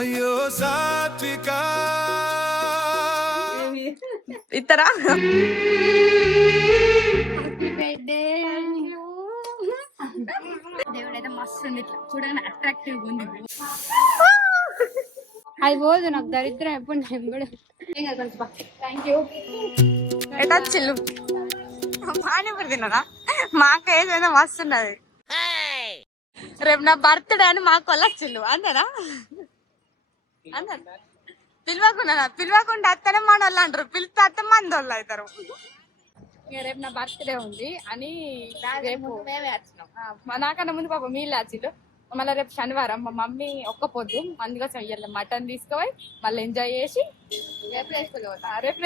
అయ్యో సాత్విక ఇతరా దేవుడైతే మస్తు ఉంది, ఇట్లా చూడగానే అట్రాక్టివ్ ఉంది. అది పోదు నాకు దరిద్రం ఎప్పుడు నేను కూడా. Thank you. ఎటా చిల్లు పానీపూరి తిన్నారా? మా అక్క ఏదైనా మస్తున్నది. రేపు నా బర్త్డే అని మాకు వెళ్ళొచ్చిల్లు అంతేనా? అంతే పిలవకుండా అత్తనే మన వాళ్ళు అంటారు, పిలిస్తే అత్త మంది వాళ్ళు అవుతారు. రేపు నా బర్త్డే ఉంది అని రేపు మేమే వచ్చినాం. నాకన్నా ముందు పాప మీళ్ళు వచ్చిండు. మళ్ళీ రేపు శనివారం మా మమ్మీ ఒక్క పొద్దు, అందుకోసం ఇయ్యాలి మటన్ తీసుకుపోయి మళ్ళీ ఎంజాయ్ చేసి రేపు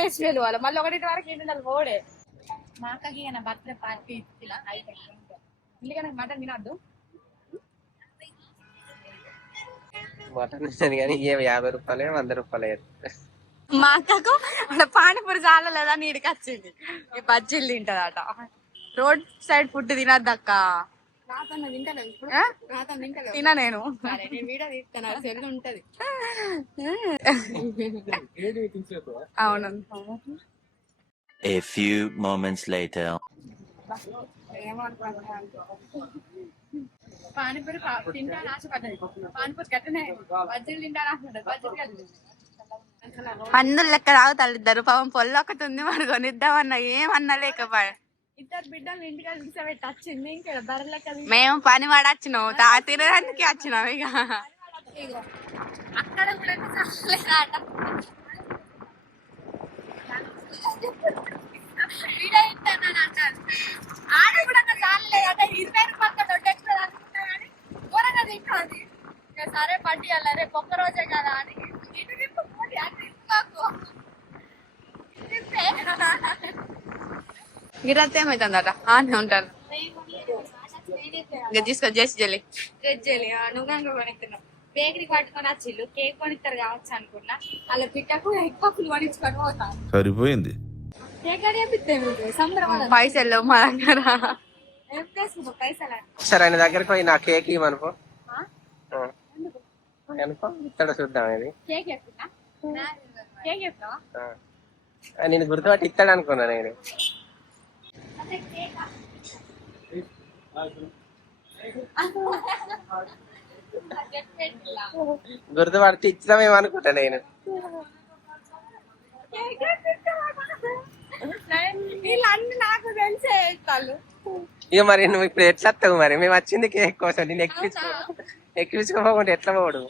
రేసి వెళ్ళిపోవాలి. మళ్ళీ 1 వరకు ఏంటంటే పోడే. మా అక్కకి నా బర్త్డే పార్టీ ఇచ్చిన ఎందుకంటే మటన్ తినద్దు. మటన్ ఇచ్చాను కానీ 50 రూపాయలే 100 రూపాయలే. మా అక్కకు పానీపూరి చాలా లేదా నీడికి వచ్చింది. ఈ బజ్జీలు తింటదట. రోడ్ సైడ్ ఫుడ్ తినద్దక్క. తిన నేను ఉంటది. అవును. A few moments later. Panipuri తింటాను ఆశపడ్డది. పానీపూరి గట్టనే బజ్జీలు తింటాను ఆశపడ్డది. బజ్జీలు పందులు లెక్క తాగుతారు ఇద్దరు. పాపం పొల్ల ఒకటి ఉంది, మరి కొనిద్దామన్నా ఏమన్నా లేకపోయా. ఇద్దరు బిడ్డలు ఇంటికి తీసుకుపెట్టి వచ్చింది. ఇంకా ధర లెక్క మేము పని పడొచ్చినాం, తినడానికి వచ్చినాం. ఇక అక్కడ కూడా చాలేదాట. ఆడ కూడా చాలేదట. 20 రూపాయలు దొడ్డెక్కుతుంది అనుకుంటా కానీ ఘోరంగా తింటుంది. సరే పట్టి అలా రేపు ఒక్క రోజే కదా అని గిరాత ఏమైతుందట అని ఉంటాను. ఇక తీసుకో చేసి జల్లి నువ్వు కొనిస్తున్నావు. బేకరీ పట్టుకొని వచ్చిల్లు కేక్ కొనిస్తారు కావచ్చు అనుకున్నా. అలా పిట్టకు ఎక్కువ కొనిచ్చుకొని పోతాను. సరిపోయింది. కేక్ అడిగితే సంబరం. పైసలు మా దగ్గర. ఏం చేసుకుంటావు పైసలు? సరే ఆయన దగ్గరికి పోయి నా కేక్ ఇవ్వనుకో అనుకో ఇక్కడ చూద్దాం. ఇది కేక్ చెప్తున్నా. కేక్ చెప్తావా? నేను గుర్తుపట్టి ఇస్తాడు అనుకున్నా. నేను గుర్తుపడితే ఇచ్చామేమో అనుకుంటా నేను. వీళ్ళన్నీ నాకు తెలిసే ఇస్తాను. ఇక మరి నువ్వు ఇప్పుడు ఎట్లా వస్తావు? మరి మేము వచ్చింది కేక్ కోసం. నేను ఎక్కించుకోకుండా ఎట్లా పోడు?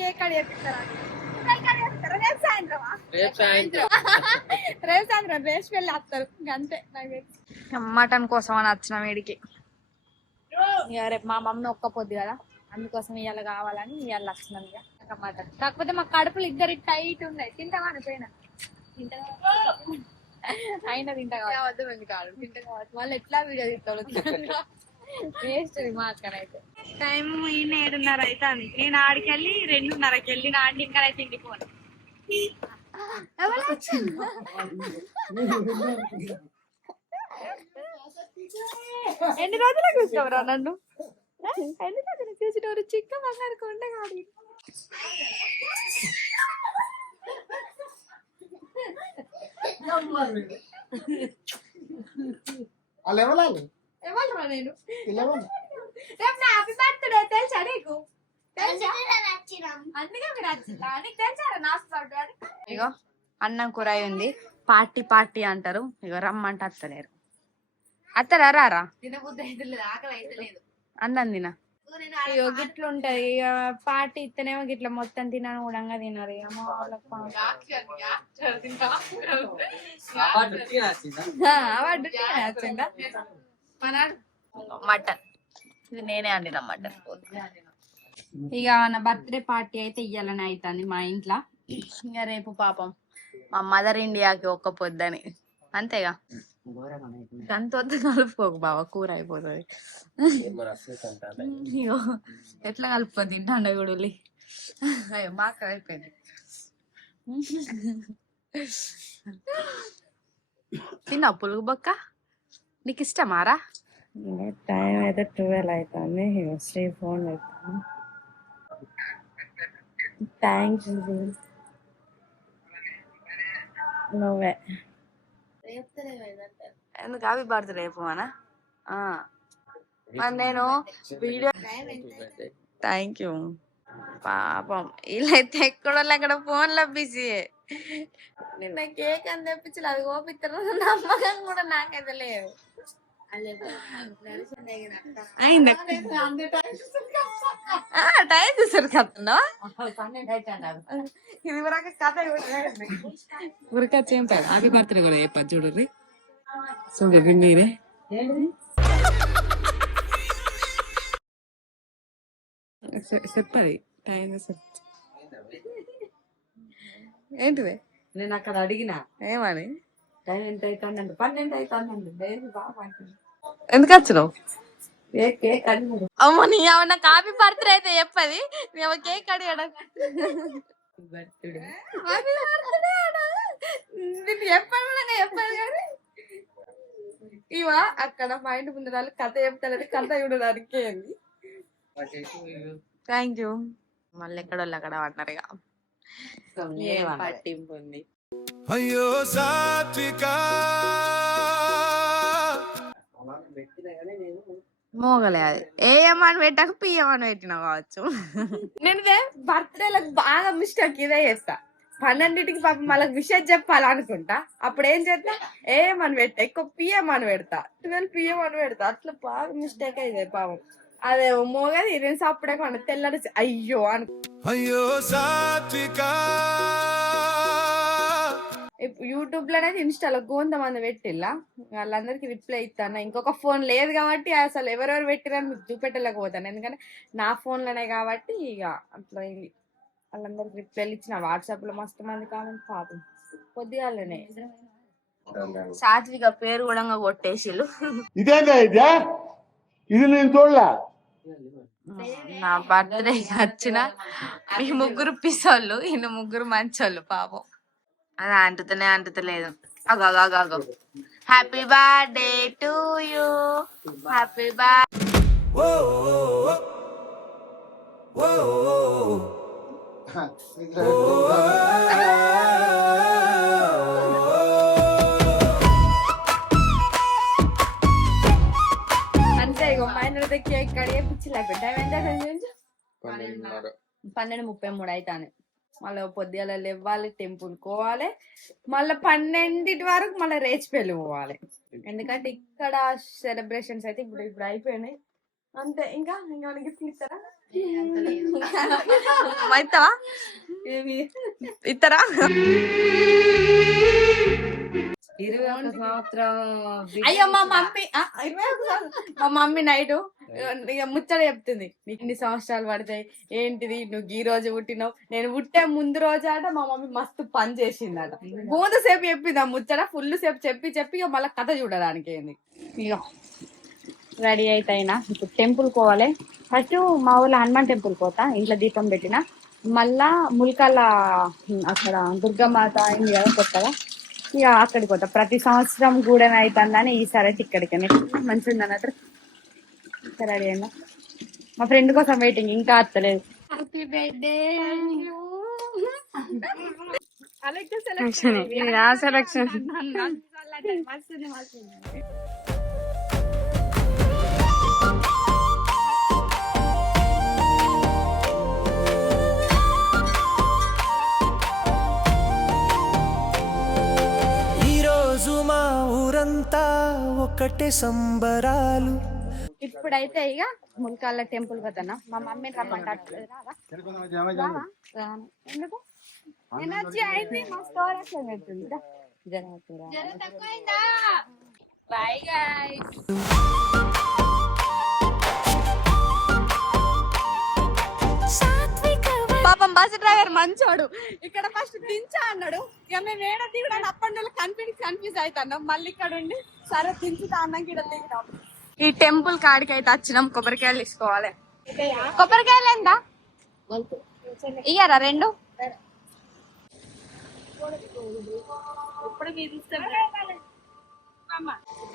కేక్ రేపు సాయంత్రం రేసి వెళ్ళి వస్తారు అంతే. మటన్ కోసం అని వచ్చిన వీడికి. ఇక రేపు మా మమ్మీ ఒక్క పొద్దు కదా, అందుకోసం ఇవాళ కావాలని ఇవాళ వచ్చినాం. ఇక మటన్ కాకపోతే మా కడుపులు ఇద్దరు టైట్ ఉన్నాయి. తింటావా పోయినా అయినా తింటా కావద్దు తింటా కావచ్చు. వాళ్ళు ఎట్లా వీడియో తింటాడు వేస్ట్ మా అక్కనైతే. టైం ఈయన 7:30 అవుతుంది. నేను ఆడికెళ్ళి 2:30కి వెళ్ళి నా ఆంటీ ఇంకా అయితే ఇంటికి పోను. ఎన్ని రోజులకు చూసుకోవరా నన్ను? ఎన్ని రోజులు చూసినవారు? చిక్క బంగారు కొండ కాదు. ఎవరు నేను రేపు నా హ్యాపీ బర్త్డే తెలుసా నీకు? అందుకే మీరు వచ్చిందా? నీకు తెలుసారా నా బర్త్డే? ఇగో అన్నం కూర ఉంది. పార్టీ పార్టీ అంటారు. ఇగో రమ్మంటే అత్తలేరు. అత్తరా రారా? తినబుద్ధి అయితే లేదు, ఆకలి అయితే లేదు. అన్నం తిన. ఇగో గిట్లు ఉంటది. ఇక పార్టీ ఇస్తేనేమో గిట్ల మొత్తం తినను కూడా తినరు. ఇక మా వాళ్ళకి మటన్ ఇది నేనే అండిన మటన్. ఇక నా బర్త్డే పార్టీ అయితే ఇయ్యాలని అవుతుంది మా ఇంట్లో. ఇక రేపు పాపం మా మదర్ ఇండియాకి ఒక్క పొద్దని అంతేగా. అంత వద్ద కలుపుకోకు బాబా, కూర అయిపోతుంది. అయ్యో ఎట్లా కలుపుకొని తింటాండ గుడులి. అయ్యో బాగా అయిపోయింది. తిన్నా పులుగు బొక్క? నీకు ఇష్టమారా? టైం అయితే 12 అవుతుంది. శ్రీ ఫోన్ చేస్తాను. థ్యాంక్స్ నువ్వే ఎందుకు అవి బర్త్డే రేపు అనా మరి నేను వీడియో థ్యాంక్ యూ. పాపం వీళ్ళైతే ఎక్కడ ఫోన్లో బిజీ. నిన్న కేక్ అని తెప్పించాలి, అది ఓపిస్తారు నమ్మకం కూడా నాకైతే లేదు. టైం చూసారు కథ ఇది వరకు కథ ఉరికొచ్చేం హ్యాపీ బర్త్డే కూడా చెప్పచ్చు చూడండి. చూడండి మీరే చెప్పది టైం ఏంటిది. నేను అక్కడ అడిగిన ఏమని టైం ఎంత అవుతుందండి 12 అవుతుందండి. ఎందుకు వచ్చినావు? కేక్ అడిగారు. అమ్మ నీ ఏమన్నా కాపీ బర్త్డే అయితే చెప్పది, మేము కేక్ అడిగాడు చెప్పాను కానీ ఇవా అక్కడ మా ఇంటి ముందు వాళ్ళు కథ చెప్తారని కథ చూడడానికి ఏంది. Thank you. మళ్ళీ ఎక్కడోళ్ళు అక్కడ పడ్డారు ఇక పట్టింపు ఉంది. అయ్యో సాత్విక మోగలే అది ఏమని పెట్టాక పియ్యమని పెట్టినా కావచ్చు. నేను బర్త్డేలకు బాగా మిస్టేక్ ఇదే చేస్తా. 12కి పాపం వాళ్ళకి విషయం చెప్పాలనుకుంటా, అప్పుడు ఏం చేస్తా ఏమని పెట్టా ఎక్కువ పియ్యమని పెడతా, 12 పియ్యమని పెడతా. అట్లా బాగా మిస్టేక్ అయితే పాపం. అదే మోగది నేను అప్పుడే కొన తెల్లడి అయ్యో అను. అయ్యో సాత్విక యూట్యూబ్ లో అనేది ఇన్స్టాలో కొంతమంది పెట్టిల్లా, వాళ్ళందరికి రిప్లై ఇస్తాను. ఇంకొక ఫోన్ లేదు కాబట్టి అసలు ఎవరెవరు పెట్టిరని మీకు చూపెట్టలేకపోతాను, ఎందుకంటే నా ఫోన్ లోనే కాబట్టి ఇక అట్లా అయింది. వాళ్ళందరికి రిప్లైలు ఇచ్చిన వాట్సాప్ లో మస్తు మంది కామెంట్ పాపం కొద్దిగానే సాత్విక పేరు కూడా కొట్టేసిళ్ళు. ఇది నేను చూడలే. నా బర్త్డే వచ్చిన మీ ముగ్గురు పిసోళ్ళు, ఈయన ముగ్గురు మంచోళ్ళు పాపం. అది అంటుతలేదు. అగో happy birthday to you, happy birthday. అంతే ఇక మైనర్ కేక్ కడిగే పిచ్చి లేకుండా 12:33 అవుతాను. మళ్ళీ పొద్దుగాల లేవాలి, టెంపుల్ పోవాలి, మళ్ళీ 12 వరకు మళ్ళీ రేచిపల్లి పోవాలి. ఎందుకంటే ఇక్కడ సెలబ్రేషన్స్ అయితే ఇప్పుడు అయిపోయినాయి అంతే. ఇంకా గిఫ్ట్లు ఇస్తారా? ఇస్తావా? ఇస్తారా? 21 సంవత్సరం. అయ్యో మా మమ్మీ నైట్ ఇక ముచ్చట చెప్తుంది, నీకు ఇన్ని సంవత్సరాలు పడతాయి ఏంటిది, నువ్వు ఈ రోజు పుట్టినావు. నేను పుట్టే ముందు రోజు ఆట మా మమ్మీ మస్తు పని చేసిందట. ముందు సేపు చెప్పింది ఆ ముచ్చట, ఫుల్ సేపు చెప్పి ఇక మళ్ళీ కథ చూడడానికి ఏంది. ఇక రెడీ అయినా ఇప్పుడు టెంపుల్ పోవాలి. ఫస్ట్ మా ఊళ్ళో హనుమాన్ టెంపుల్ పోతా, ఇంట్లో దీపం పెట్టిన. మళ్ళా ముల్కాల అక్కడ దుర్గామాత అయింది కదా కొత్తగా, ఇక అక్కడికి పోతా. ప్రతి సంవత్సరం గూడెం అవుతుందని ఈసారి అయితే ఇక్కడికి మంచిగా ఉంది అన్నట్టు. రెడీ అయినా మా ఫ్రెండ్ కోసం వెయిటింగ్, ఇంకా వస్తలేదు. Happy birthday. సెలక్షన్ మా ఊరంతా ఒకటే సంబరాలు. ఇప్పుడైతే ఇక ముల్కాల టెంపుల్ పోతానా, మా మమ్మీ రమ్మంటారు. ఎందుకు ఎనర్జీ అయింది, మా స్టోర్ అవుతుంది. Bye guys. పాపం బస్ డ్రైవర్ మంచోడు, ఇక్కడ ఫస్ట్ దించా అన్నాడు. ఇక మేము ఏడ దిగడానికి అప్పటి నెల కన్ఫ్యూజ్ అవుతున్నాం. మళ్ళీ ఇక్కడ ఉండి సరే దించుతా అన్నాక ఇక్కడ దిగుతాం. ఈ టెంపుల్ కాడికి అయితే వచ్చినాం. కొబ్బరికాయలు తీసుకోవాలి. కొబ్బరికాయలు ఎంత ఇయ్యారా? 2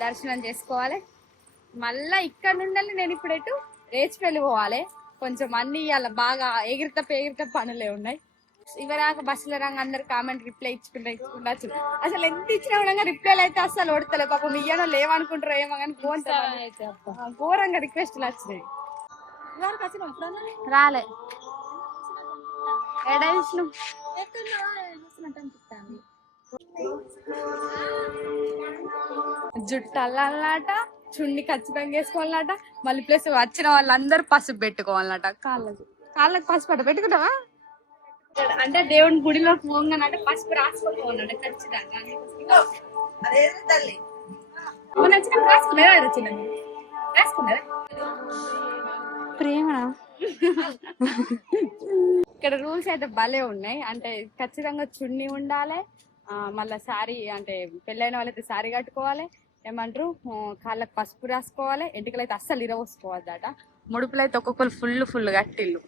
దర్శనం చేసుకోవాలి. మళ్ళా ఇక్కడ నుండి నేను ఇప్పుడు ఎటు రేచిపల్లి పోవాలి. కొంచెం అన్ని ఇవాళ బాగా ఎగిరిత పనులే ఉన్నాయి. ఇవరాక బస్సుల రంగ అందరు కామెంట్ రిప్లై ఇచ్చుకుంటా అసలు ఎంత ఇచ్చినా కూడా రిప్లైలు అయితే అసలు ఓడతలే. పాపం ఇయ్యనో లేవనుకుంటారో ఏమో కానీ ఘోరంగా రిక్వెస్ట్లు వచ్చినాయి. రాలే జుట్టు అల్లాలట, చున్ని ఖచ్చితంగా వేసుకోవాలన్నట. మళ్ళీ ప్లస్ వచ్చిన వాళ్ళందరూ పసుపు పెట్టుకోవాలన్నట. కాళ్ళకి పసుపు పెట్టుకుంటావా అంటే దేవుని గుడిలో పోగానంటే పసుపు రాసుకొని పోవాలంటే ఖచ్చితంగా. మొన్న వచ్చినప్పుడు రాసుకున్నారా? వచ్చిన రాసుకున్నారా? ప్రేమ ఇక్కడ రూల్స్ అయితే భలే ఉన్నాయి. అంటే ఖచ్చితంగా చున్నీ ఉండాలి, మళ్ళా సారీ అంటే పెళ్ళైన వాళ్ళైతే సారీ కట్టుకోవాలి, ఏమంటారు కాళ్ళకి పసుపు రాసుకోవాలి, ఎంటికలు అయితే అస్సలు ఇరవోసుకోవద్దట. ముడుపులు అయితే ఒక్కొక్కరు ఫుల్ కట్టిల్లు.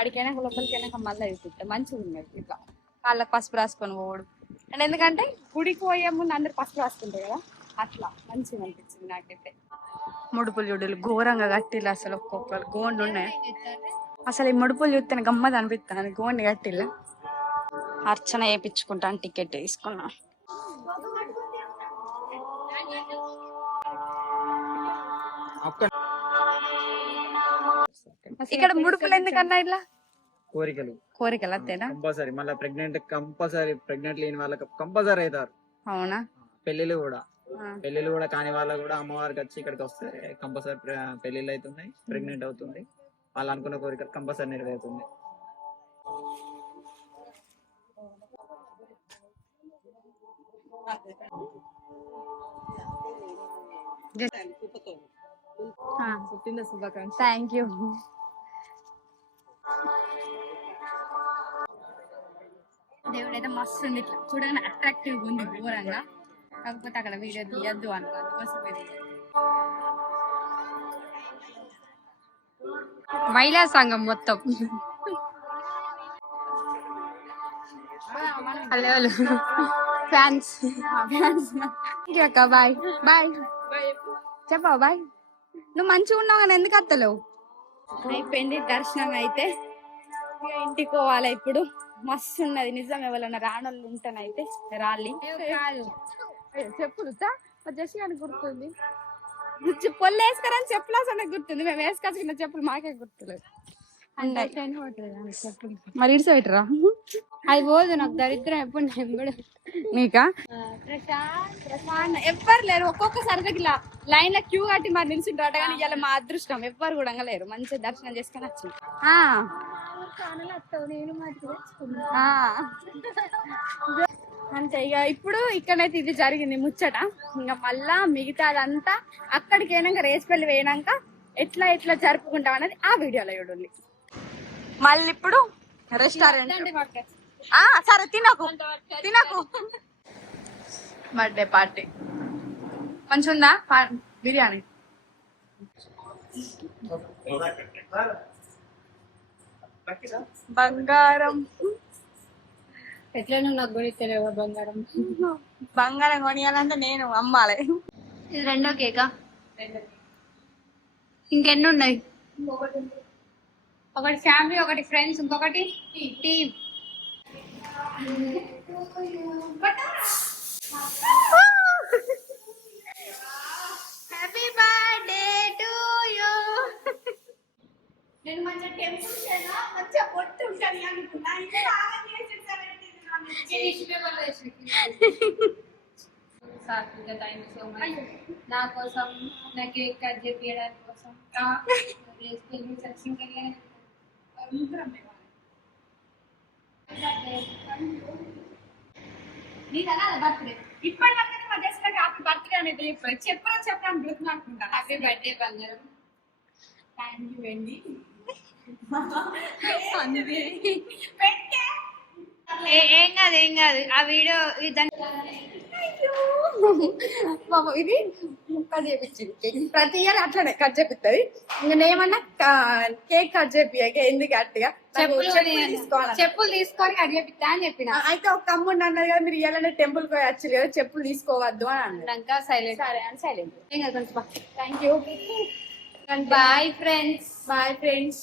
అడికైనా లోపలికైనా మళ్ళీ అయిపోతాయి. మంచిగా ఉన్నది ఇట్లా కాళ్ళకి పసుపు రాసుకొని పోవడం. అండ్ ఎందుకంటే గుడికి పోయే ముందు అందరు పసుపు రాసుకుంటారు కదా, అట్లా మంచిగా అనిపించింది నాకైతే. ముడుపులు చూడలు ఘోరంగా కట్టిల్లు, అసలు ఒక్కొక్కరు గోండు ఉన్నాయి. అసలు ఈ ముడుపులు చూస్తేనే గమ్మది అనిపిస్తుంది. గోండి కట్టిల్లు. అర్చన వేయించుకుంటాను, టికెట్ తీసుకున్నా. ఇక్కడ ముడుపులు ఎందుకన్నా ఇట్లా కోరికలు అంతేనా? కంపల్సరీ మళ్ళీ ప్రెగ్నెంట్ లేని వాళ్ళకి కంపల్సరీ అవుతారు. అవునా? పెళ్లిళ్ళు కూడా కాని వాళ్ళకి కూడా అమ్మవారికి వచ్చి ఇక్కడికి వస్తే కంపల్సరీ పెళ్లిళ్ళు అవుతున్నాయి, ప్రెగ్నెంట్ అవుతుంది, వాళ్ళు అనుకున్న కోరిక కంపల్సరీ నెరవేరుతుంది. Thank you. దేవుడు అయితే మస్తు ఉంది, ఇట్లా చూడగానే అట్రాక్టివ్ ఉంది ఘోరంగా. కాకపోతే అక్కడ వీడియో తీయద్దు అనుకో, అందుకోసం మహిళా సంఘం మొత్తం. హలో ఫ్యాన్స్ అక్క, బాయ్ బాయ్ చెప్పావు బాయ్. నువ్వు మంచిగా ఉన్నావు కానీ ఎందుకు వస్తలేవు? అయిపోయింది దర్శనం అయితే, ఇంటికి పోవాలి ఇప్పుడు. మస్తు ఉన్నది నిజం. ఎవరన్నా రానోళ్ళు ఉంటానైతే రాలి చెప్పులు జస్ట్ అని గుర్తుంది. పొల్లు వేసుకరని చెప్పులు అసలు గుర్తుంది. మేము వేసుకొచ్చుకున్న చెప్పులు మాకే గుర్తులేదు. మరి ఇడిస పెట్టరా? అది పోదు నాకు దరిద్రం. ఎప్పుడు నేను కూడా నీకా ఎవ్వరు లేరు. ఒక్కొక్కసారి దగ్గర లైన్ లో క్యూ కట్టి మరి నిల్చుంటారట. కానీ ఇవాళ మా అదృష్టం ఎవ్వరు కూడా లేరు. మంచిగా దర్శనం చేసుకొని వచ్చింది. అంతే ఇక ఇప్పుడు ఇక్కడైతే ఇది జరిగింది ముచ్చట. ఇంకా మళ్ళా మిగతాదంతా అక్కడికి అయినాక రేచిపల్లి వేయినాక ఎట్లా ఎట్లా జరుపుకుంటాం అనేది ఆ వీడియోలో చూడండి. మళ్ళీ ఇప్పుడు రెస్టారెంట్. సరే తినకు బర్త్డే పార్టీ మంచిగా ఉందా? బిర్యానీ బంగారం ఎట్లా నాకు కొనిస్తలేవా బంగారం? బంగారం కొనియాలంటే నేను అమ్మాలి. ఇది రెండో కేకా? ఇంకెన్ని ఉన్నాయి? ఒకటి ఫ్యామిలీ, ఒకటి ఫ్రెండ్స్, ఇంకొకటి team. Happy birthday to you. నేను మంచిగా టెంపుల్స్ మంచిగా పొట్టు ఉంటాను అనుకున్నా. నా కోసం నా కేక్ కట్ చేపించడానికి కోసం బర్త్డే ఇప్పటి వరకు మా జస్ట్ హ్యాపీ బర్త్డే అనేది చెప్పడానికి గుర్తు అనుకుంటాను. హ్యాపీ బర్త్డే బంగారం. థ్యాంక్ యూ అండి. ఏం కాదు ఆ వీడియో పాపం ఇది కట్ చేపించింది. ప్రతి ఇయర్ అట్లనే కట్ చేపిస్తుంది. ఇంకా నేమన్నా కేక్ కట్ చేపియక ఎందుకు అట్టిగా చెప్పులు తీసుకొని కట్ చేపిస్తా అని చెప్పిన. అయితే ఒక అమ్ముండి అన్నది కదా, మీరు ఇవ్వాలనే టెంపుల్ పోయి వచ్చారు కదా, చెప్పులు తీసుకోవద్దు అని అన్నది. సైలెంట్ సరే అని సైలెంట్. ఏం కాదు కొంచెం thank you. Bye friends. Bye friends.